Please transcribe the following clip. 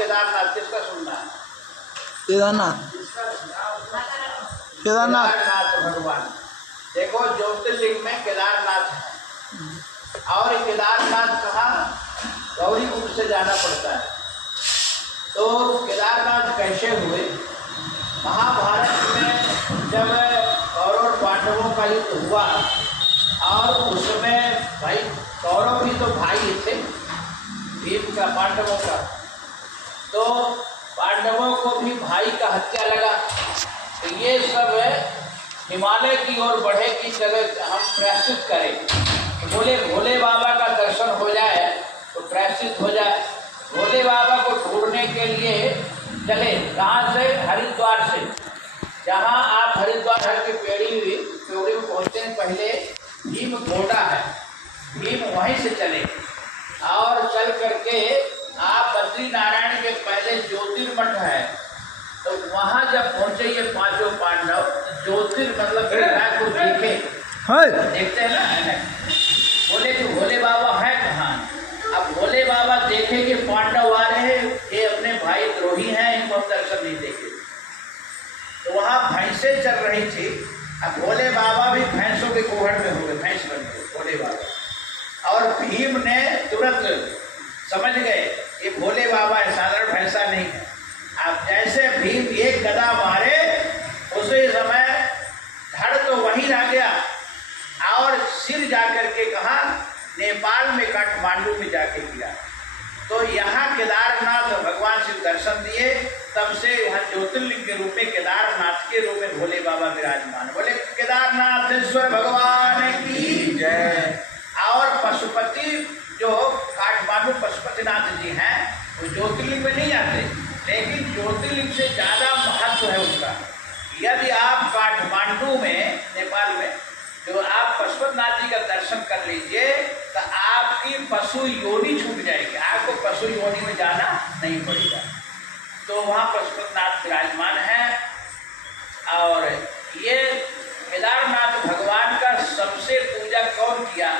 केदारनाथ, किसका सुनना है? केदारनाथ। केदारनाथ केदारनाथ भगवान। देखो ज्योतिर्लिंग में केदारनाथ है, और केदारनाथ कहाँ? गौरी कुंड से जाना पड़ता है। तो केदारनाथ कैसे हुए? महाभारत में जब कौरव पांडवों का युद्ध हुआ, और उसमें भाई कौरव भी तो भाई थे भीम का, पांडवों का, तो पांडवों को भी भाई का हत्या लगा। तो ये सब हिमालय की ओर बढ़े की जगह हम प्रायश्चित करें, तो बोले भोले बाबा का दर्शन हो जाए तो प्रायश्चित हो जाए। भोले बाबा को ढूंढने के लिए चले। कहाँ से? हरिद्वार से। जहाँ आप हरिद्वार के पेड़ी में पहुँचते हैं, पहले भीम घोड़ा है, भीम वहीं से चले, और चल करके आप बद्री नारायण के पहले ज्योतिर्मठ है, तो वहाँ जब पहुँचे ये पांचों पांडव, ज्योतिर मतलब को देखे, देखते हैं ना, बोले कि भोले बाबा है कहाँ? अब भोले बाबा देखे कि पांडव आ रहे हैं, ये अपने भाई द्रोही हैं, इनको हम दर्शन नहीं देंगे। तो वहाँ भैंसें चल रही थी। अब भोले बाबा भी भैंसों के कोहड़ में हो गए, भैंस बन गए भोले बाबा। और भीम ने तुरंत समझ गए ये भोले बाबा है, साधारण भैंसा नहीं है। अब जैसे भीम एक गदा मारे, उसी समय धड़ तो वहीं रह गया, और सिर जाकर के कहा नेपाल में, काठमांडू में जाके गिरा। तो यहाँ केदारनाथ भगवान शिव दर्शन दिए, तब से वहाँ ज्योतिर्लिंग के रूप में, केदारनाथ के रूप में भोले बाबा विराजमान। बोले केदारनाथेश्वर भगवान की जय। और पशुपति जो काठमांडू पशुपतिनाथ जी हैं, वो ज्योतिर्लिंग में नहीं आते, लेकिन ज्योतिर्लिंग से ज़्यादा महत्व है उनका। यदि आप काठमांडू में, नेपाल में, जो आप पशुपतिनाथ जी का दर्शन कर लीजिए, तो आपकी पशु योनि छूट जाएगी, आपको पशु योनि में जाना नहीं पड़ेगा। तो वहाँ पशुपतिनाथ विराजमान है। और ये केदारनाथ भगवान का सबसे पूजा कौन किया?